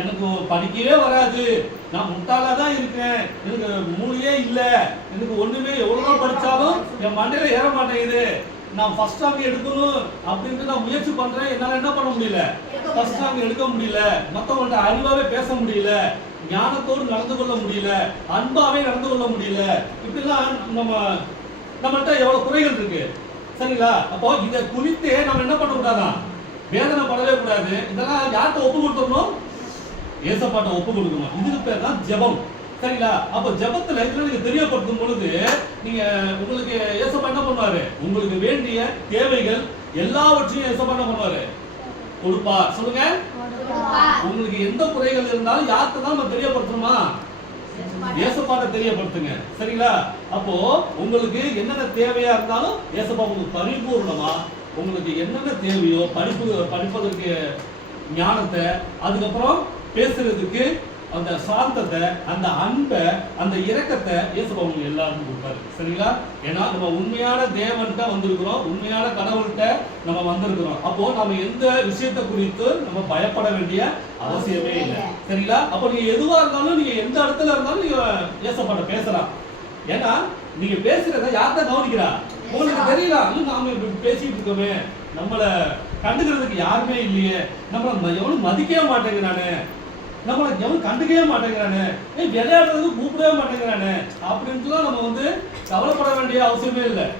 எனக்கு படிக்கவே வராது, நான் முட்டாளா தான் இருக்கேன், எனக்கு மூளையே இல்லை, எனக்கு ஒண்ணுமே எவ்வளவு படிச்சாலும் என் மண்டையில ஏற மாட்டேங்குது, நான் ஃபர்ஸ்ட் ரேங்க் எடுக்கணும் அப்படின்ட்டு நான் முயற்சி பண்றேன், என்னால என்ன பண்ண முடியல, ஃபர்ஸ்ட் ரேங்க் எடுக்க முடியல, மத்தவங்கள்ட்ட அறிவாவே பேச முடியல, ஞானத்தோடு நடந்து கொள்ள முடியல, அன்பாவே நடந்து கொள்ள முடியல, இப்படிலாம் நம்மள்ட்ட எவ்வளவு குறைகள் இருக்கு. சரிங்களா? அப்போ இதை குறித்து நம்ம என்ன பண்ண கூடாதான், வேதனை படவே கூடாது. இதெல்லாம் யார்கிட்ட ஒப்பு கொடுத்துடணும், ஏசப்பாட்ட ஒப்பு கொடுக்கணும். இதுக்கு பேர் தான் ஜெபம். சரிங்களா? அப்போ ஜெபத்துல இதெல்லாம் நீங்க தெரியப்படுத்தும் பொழுது நீங்க உங்களுக்கு ஏசப்பா என்ன பண்ணுவாரு, உங்களுக்கு வேண்டிய தேவைகள் எல்லாவற்றையும் ஏசப்பா என்ன பண்ணுவாரு, கொடுப்பார். சொல்லுங்க, உங்களுக்கு எந்த குறைகள் இருந்தாலும் யார்கிட்ட தான் நம்ம தெரியப்படுத்தணுமா, ஏசப்பாட்ட தெரியப்படுத்துங்க. சரிங்களா? அப்போ உங்களுக்கு என்னென்ன தேவையா இருந்தாலும் ஏசப்பா உங்களுக்கு பரிபூர்ணமா உங்களுக்கு என்னென்ன தேவையோ படிப்பதற்கு ஞானத்தை, அதுக்கப்புறம் பேசுறதுக்கு அந்த சாந்தத்தை, அந்த அன்பை, அந்த இரக்கத்தை இயேசுவா உங்களுக்கு எல்லாருக்கும் கொடுப்பாரு. சரிங்களா? ஏன்னா நம்ம உண்மையான தேவன்கிட்ட வந்திருக்கிறோம், உண்மையான கடவுள்கிட்ட நம்ம வந்திருக்கிறோம். அப்போ நம்ம எந்த விஷயத்தை குறித்து நம்ம பயப்பட வேண்டிய அவசியமே இல்லை. சரிங்களா? அப்போ நீங்க எதுவா இருந்தாலும், நீங்க எந்த இடத்துல இருந்தாலும் நீங்க இயேசுவாட்ட பேசலாம். ஏன்னா நீங்க பேசுறத யார்தான் கவனிக்கிறா, உங்களுக்கு தெரியல. நாம இப்படி பேசிட்டு இருக்கோமே, நம்மளை கண்டுக்கிறதுக்கு யாருமே இல்லையே, நம்மள எவனும் மதிக்கவே மாட்டேங்கிறானே, நம்மளை எவனும் கண்டுக்கவே மாட்டேங்கிறானே, விளையாடுறதுக்கு கூப்பிடவே மாட்டேங்கிறானே அப்படின்ட்டுலாம் நம்ம கவலைப்பட வேண்டிய அவசியமே இல்லை.